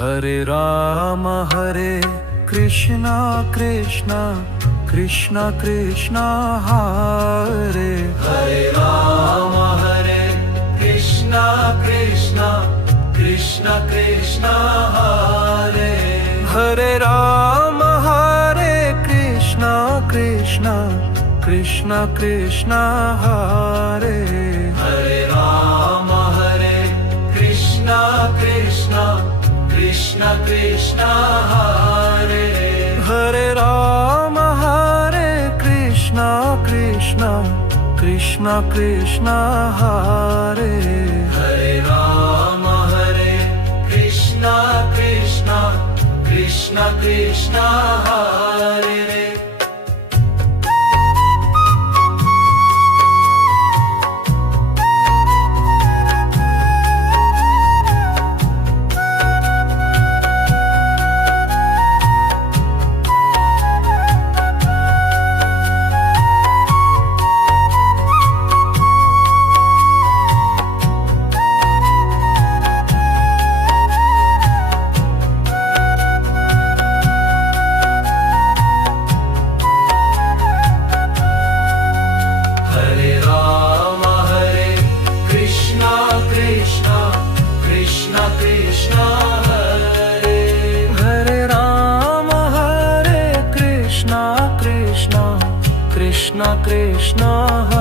Hare Krishna Krishna Krishna Krishna Hare Ram Hare Krishna Krishna Krishna Krishna Hare Hare Ram Hare Krishna Krishna Krishna Krishna Hare Ram Hare Krishna Krishna Krishna Krishna Hare Hare Ram Hare Krishna Krishna Krishna Krishna Hare Ram Hare Krishna Krishna Krishna Krishna Hare Krishna Krishna